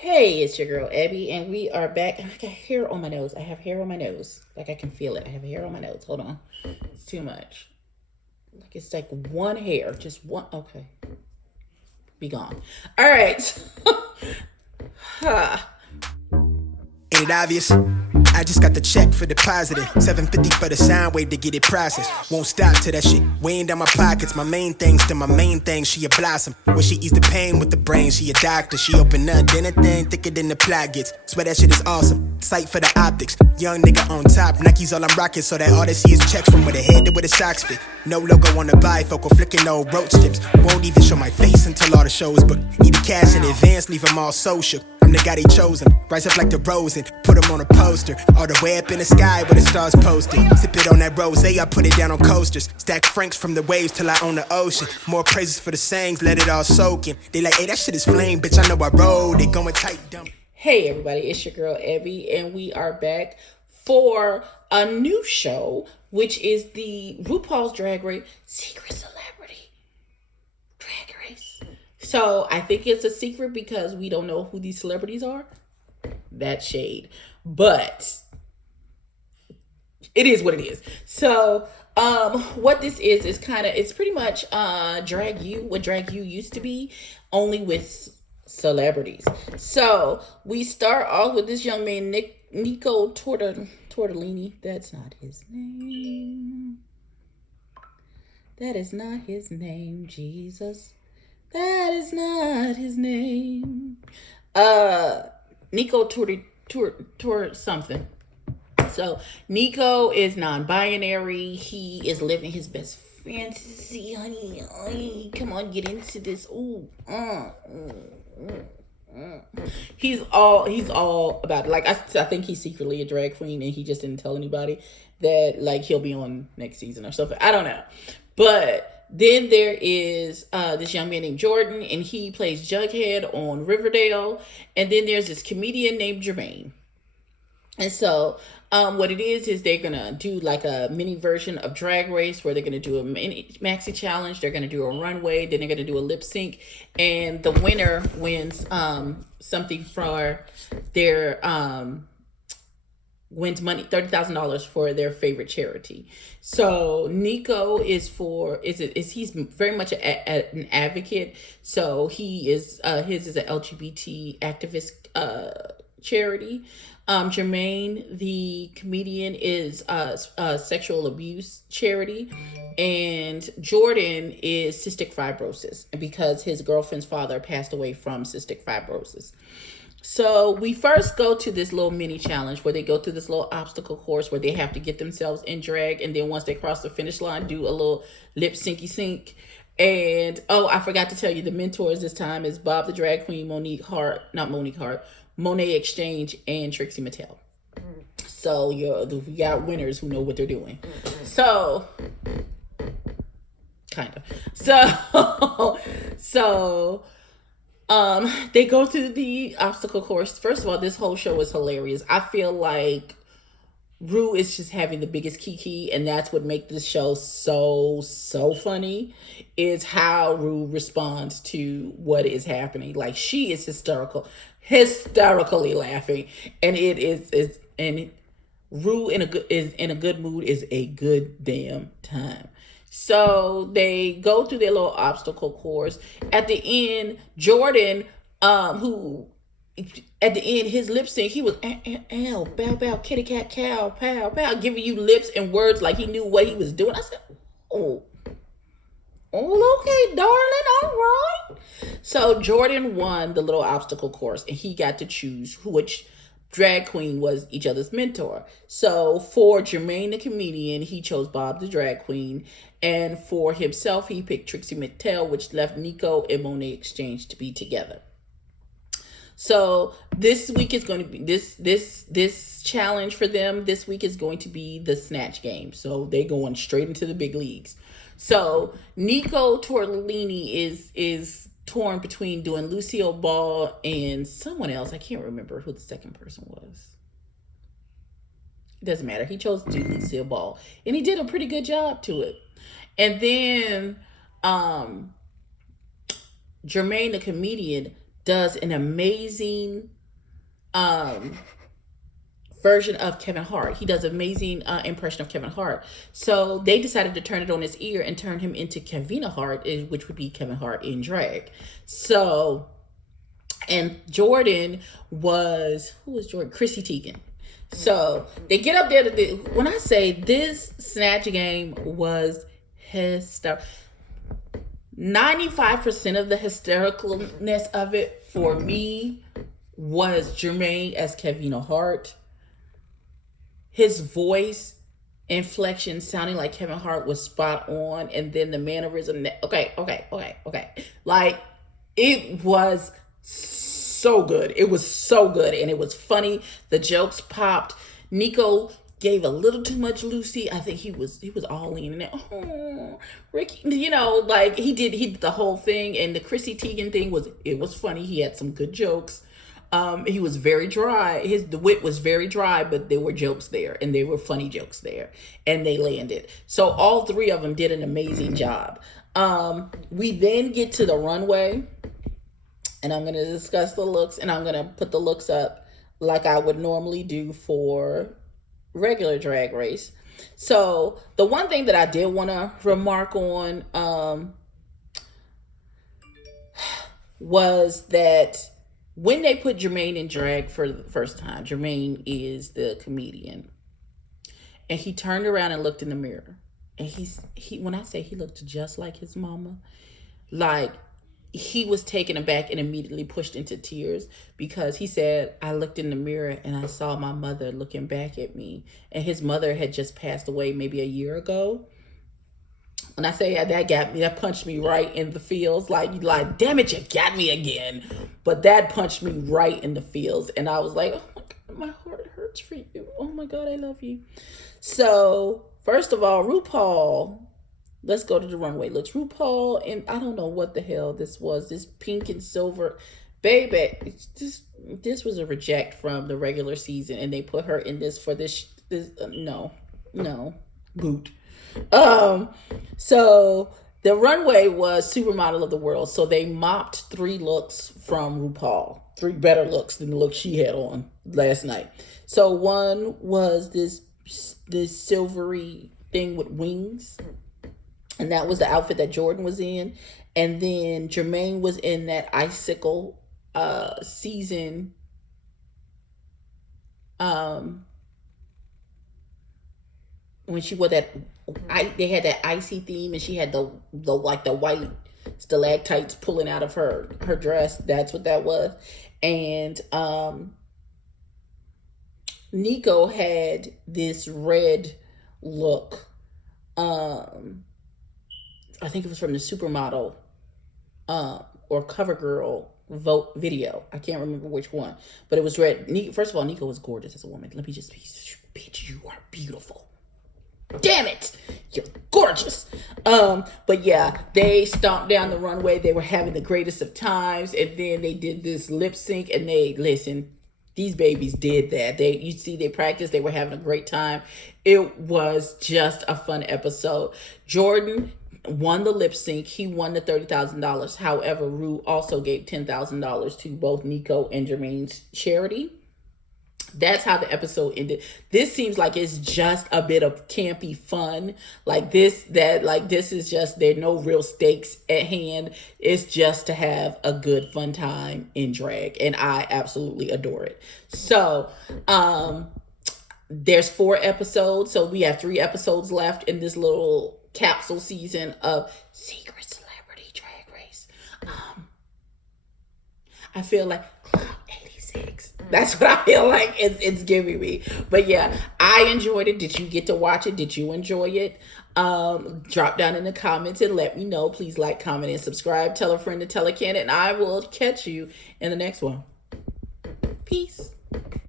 Hey, it's your girl EBBIE, and we are back. I got hair on my nose. I have hair on my nose. Like I can feel it. I have hair on my nose. Hold on. It's too much. Like it's like one hair. Just one. Okay. Be gone. All right. Ain't it obvious? I just got the check for depositing. $750 for the sound wave to get it processed. Won't stop till that shit weighing down my pockets. My main thing's to my main thing. She a blossom. When she eats the pain with the brain, she a doctor. She open up, then a thing thicker than the plot gets. Swear that shit is awesome. Sight for the optics. Young nigga on top. Nike's all I'm rocking, so that all they see is checks from where the head to where the socks fit. No logo on the bifocal, flicking old roach tips. Won't even show my face until all the shows book. Need the cash in advance, leave them all social. I'm the guy they chosen. Rise up like the rose and put them on a poster. All the way up in the sky where the stars posted. Sip it on that rose, I put it down on coasters. Stack francs from the waves till I own the ocean. More praises for the sayings, let it all soak in. They like, hey, that shit is flame, bitch, I know I rode it. Going tight, dumb. Hey, everybody. It's your girl EBBIE, and we are back for a new show, which is the RuPaul's Drag Race Secret Celebrity Drag Race. So I think it's a secret because we don't know who these celebrities are. That shade. But it is what it is. So what this is it's pretty much Drag U, what Drag U used to be, only with celebrities. So we start off with this young man, Nico Tortellini. That's not his name. That is not his name, Jesus. That is not his name. Nico Tort something. So Nico is non-binary. He is living his best fantasy, honey. Come on, get into this. Ooh, He's all about it. Like I think he's secretly a drag queen, and he just didn't tell anybody that. Like he'll be on next season or something. I don't know, but then there is this young man named Jordan, and he plays Jughead on Riverdale. And then there's this comedian named Jermaine. And so what it is they're going to do like a mini version of Drag Race where they're going to do a mini maxi challenge. They're going to do a runway. Then they're going to do a lip sync. And the winner wins something for their... wins money, $30,000 for their favorite charity. So Nico is he's very much an advocate. So he is his is an LGBT activist charity. Jermaine, the comedian, is a sexual abuse charity, and Jordan is cystic fibrosis because his girlfriend's father passed away from cystic fibrosis. So we first go to this little mini challenge where they go through this little obstacle course where they have to get themselves in drag. And then once they cross the finish line, do a little lip syncy sync. And, I forgot to tell you, the mentors this time is Bob the Drag Queen, Monet Exchange, and Trixie Mattel. So we got winners who know what they're doing. So, kind of. So they go through the obstacle course. First of all, this whole show is hilarious. I feel like Ru is just having the biggest kiki, and that's what makes this show so funny, is how Ru responds to what is happening. Like, she is hysterically laughing, and and Ru is in a good mood is a good damn time. So they go through their little obstacle course. At the end, Jordan, who at the end, his lip sync, he was ow, bow, bow, kitty cat, cow, pow, pow, giving you lips and words like he knew what he was doing. I said, oh, okay, darling, all right. So Jordan won the little obstacle course, and he got to choose which drag queen was each other's mentor. So for Jermaine the comedian, he chose Bob the drag queen, and for himself, he picked Trixie Mattel, which left Nico and Monet Exchange to be together. So this week is going to be this challenge for them. This week is going to be the snatch game. So they're going straight into the big leagues. So Nico Tortellini is torn between doing Lucille Ball and someone else. I can't remember who the second person was. It doesn't matter. He chose to do Lucille Ball, and he did a pretty good job to it. And then Jermaine the comedian does an amazing version of Kevin Hart. He does an amazing impression of Kevin Hart. So they decided to turn it on his ear and turn him into Kevina Hart, which would be Kevin Hart in drag. So, and Jordan was, who was Jordan? Chrissy Teigen. So they get up there to do, when I say this Snatch Game was hysterical, 95% of the hystericalness of it for me was Jermaine as Kevina Hart. His voice inflection sounding like Kevin Hart was spot on, and then the mannerism. Okay. Like, it was so good. It was so good, and it was funny. The jokes popped. Nico gave a little too much Lucy. I think he was all in it. Oh, Ricky, like he did the whole thing, and the Chrissy Teigen thing was funny. He had some good jokes. He was very dry. The wit was very dry, but there were jokes there, and there were funny jokes there, and they landed. So all three of them did an amazing job. We then get to the runway, and I'm going to discuss the looks, and I'm going to put the looks up like I would normally do for regular Drag Race. So the one thing that I did want to remark on was that when they put Jermaine in drag for the first time, Jermaine is the comedian, and he turned around and looked in the mirror, and he when I say he looked just like his mama, like he was taken aback and immediately pushed into tears, because he said, I looked in the mirror and I saw my mother looking back at me, and his mother had just passed away maybe a year ago. When I say that punched me right in the feels. Like, damn it, you got me again. But that punched me right in the feels. And I was like, oh my God, my heart hurts for you. Oh my God, I love you. So, first of all, RuPaul, let's go to the runway looks. RuPaul, and I don't know what the hell this was. This pink and silver. Baby, this was a reject from the regular season. And they put her in this for this no, boot. So the runway was Supermodel of the World. So they mopped 3 looks from RuPaul, 3 better looks than the look she had on last night. So one was this silvery thing with wings, and that was the outfit that Jordan was in. And then Jermaine was in that icicle season when she wore that, they had that icy theme, and she had the white stalactites pulling out of her dress. That's what that was. And Nico had this red look. I think it was from the Supermodel or CoverGirl vote video. I can't remember which one, but it was red. First of all, Nico was gorgeous as a woman. Let me just be, bitch, you are beautiful. Damn it, you're gorgeous. But yeah, they stomped down the runway. They were having the greatest of times, and then they did this lip sync, and these babies did that. They practiced. They were having a great time. It was just a fun episode. Jordan won the lip sync. He won the $30,000. However, Ru also gave $10,000 to both Nico and Jermaine's charity. That's how the episode ended. This seems like it's just a bit of campy fun. This is just, there are no real stakes at hand. It's just to have a good fun time in drag. And I absolutely adore it. So, there's 4 episodes. So we have 3 episodes left in this little capsule season of Secret Celebrity Drag Race. I feel like Cloud 86. That's what I feel like it's giving me. But yeah, I enjoyed it. Did you get to watch it? Did you enjoy it? Drop down in the comments and let me know. Please like, comment, and subscribe. Tell a friend to tell a candidate, and I will catch you in the next one. Peace.